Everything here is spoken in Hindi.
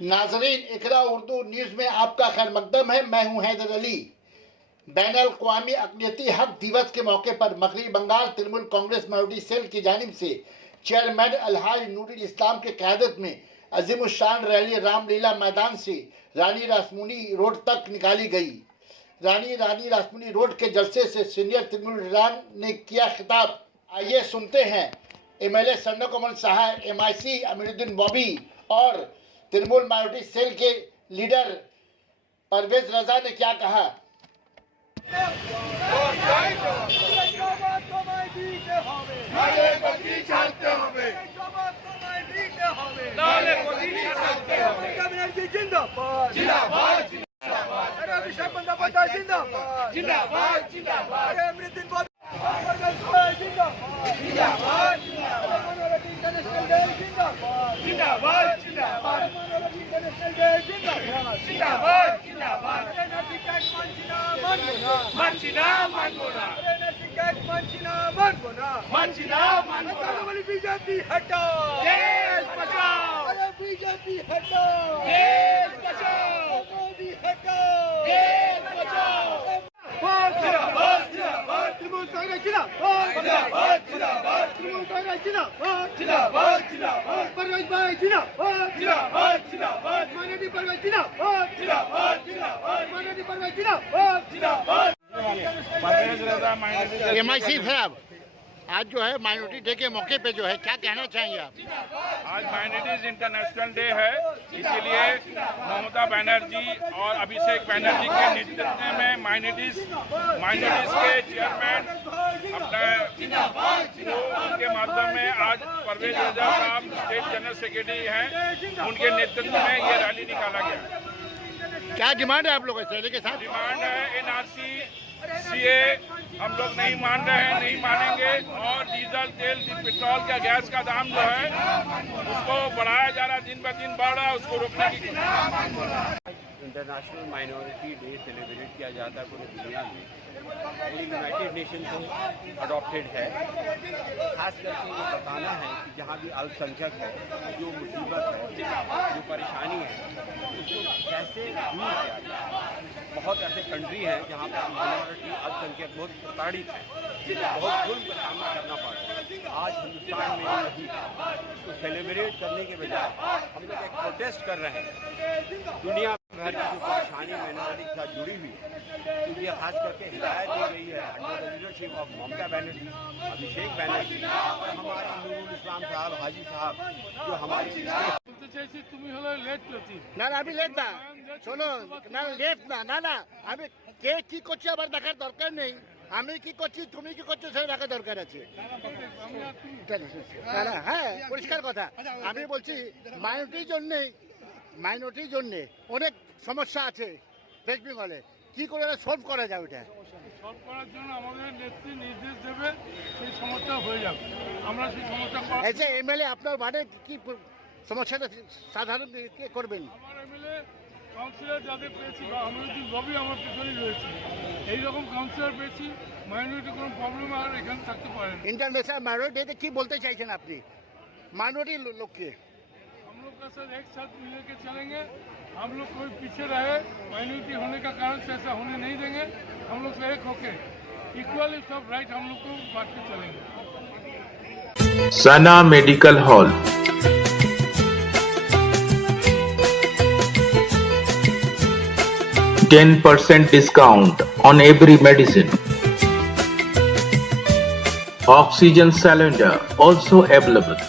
नाजरीन, इकरा उर्दू न्यूज़ में आपका खैर मकदम है। मैं हूं हैदर अली। बैनुल-अक़वामी अक़लियती हक दिवस के मौके पर मग़रिबी बंगाल तृणमूल कांग्रेस माइनॉरिटी सेल की जानिब से चेयरमैन अलहाज नूरुल इस्लाम के क़यादत में अज़ीमुश्शान रैली रामलीला मैदान से रानी रासमनी रोड तक निकाली गई। रानी रासमनी रोड के जलसे से सीनियर तृणमूल लीडरान ने किया खिताब। आइए सुनते हैं MLA सरनो कमल शाह, MIC अमीरुद्दीन बॉबी और तृणमूल माइनॉरिटी सेल के लीडर परवेज रजा ने क्या कहा। बीजेपी हटाओ, देश बचाओ, बीजेपी हटाओ, देश बचाओ, मोदी हटाओ, देश बचाओ। जिंदाबाद जिंदाबाद तृणमूल कांग्रेस जिंदाबाद जिंदाबाद जिंदाबाद तृणमूल कांग्रेस जिंदाबाद जिंदाबाद जिंदाबाद परवेज भाई जिंदाबाद जिंदाबाद जिंदाबाद माननीय परवेज जिंदाबाद जिंदाबाद जिंदाबाद माननीय परवेज जिंदाबाद जिंदाबाद। MIC साहब, आज जो है माइनॉरिटी डे के मौके पे जो है क्या कहना चाहेंगे आप। आज माइनॉरिटीज इंटरनेशनल डे है, इसीलिए ममता बनर्जी और अभिषेक बनर्जी के नेतृत्व में माइनॉरिटीज के चेयरमैन उनके माध्यम में आज परवेज रजा साहब स्टेट जनरल सेक्रेटरी हैं, उनके नेतृत्व में ये रैली निकाला गया। क्या डिमांड है आप लोगों से के साथ। डिमांड है NRC CA हम लोग नहीं मान रहे हैं, नहीं मानेंगे, और डीजल तेल पेट्रोल का गैस का दाम जो है उसको बढ़ाया जा रहा है, दिन ब दिन बढ़ रहा है, उसको रोकने की इंटरनेशनल माइनॉरिटी डे सेलिब्रेट किया जाता है पूरी दुनिया में। ये यूनाइटेड नेशन से अडॉप्टेड है। खास करके ये बताना है कि जहाँ भी अल्पसंख्यक है, जो मुसीबत है, जो परेशानी है, उसको कैसे दूर किया जाए। बहुत ऐसे कंट्री हैं जहाँ पर माइनॉरिटी अल्पसंख्यक बहुत प्रताड़ित है, बहुत जुल्म का सामना करना पड़ता है। आज हिंदुस्तान में नहीं, इसको सेलिब्रेट करने के बजाय हम लोग एक प्रोटेस्ट कर रहे हैं। दुनिया भर की जो परेशानी माइनॉरिटी के साथ जुड़ी हुई है, क्योंकि खास करके हिदायत दी गई है under the leadership of Mamata Banerjee, Abhishek Banerjee और हमारे नूरुल इस्लाम साहब, हाजी साहब, जो हमारी না আমি লেট না, শোনো না, লেট না, না না, আমি কে কি করছে আবার দেখার দরকার নেই। আমি কি করছি, তুমি কি করছো সেটা দেখার দরকার আছে। হ্যাঁ, পরিষ্কার কথা। আমি বলছি মাইনরিটির জন্যে অনেক সমস্যা আছে ওয়েস্ট বেঙ্গলে, কি করে সলভ করা যায়। ওটা সলভ করার জন্য আমাদের নেত্রী নির্দেশ দেবে, সেই সমস্যা হয়ে যাবে। আমরা সেই সমস্যা এসে MLA আপনার বাড়ির কি সমস্যাটা সাধারণ কে করবেন। আমার MLA কাউন্সিলর যাদের পেয়েছি, আমিরুদ্দিন ববি আমার পিছনে রয়েছে, এইরকম কাউন্সিলর পেয়েছি, মাইনরিটি কোনো প্রবলেম আর এখানে থাকতে পারে না। इंटरनेशनल माइनॉरिटी डे কি বলতে চাইছেন আপনি माइनॉरिटी लोग के। हम लोग का सर एक साथ मिल के चलेंगे, हम लोग कोई पीछे रहे माइनॉरिटी होने का कारण से ऐसा होने नहीं देंगे। हम लोग से एक होके इक्वली सब राइट हम लोग को बांट के चलेंगे। सना medical hall, 10% discount on every medicine. Oxygen cylinder also available.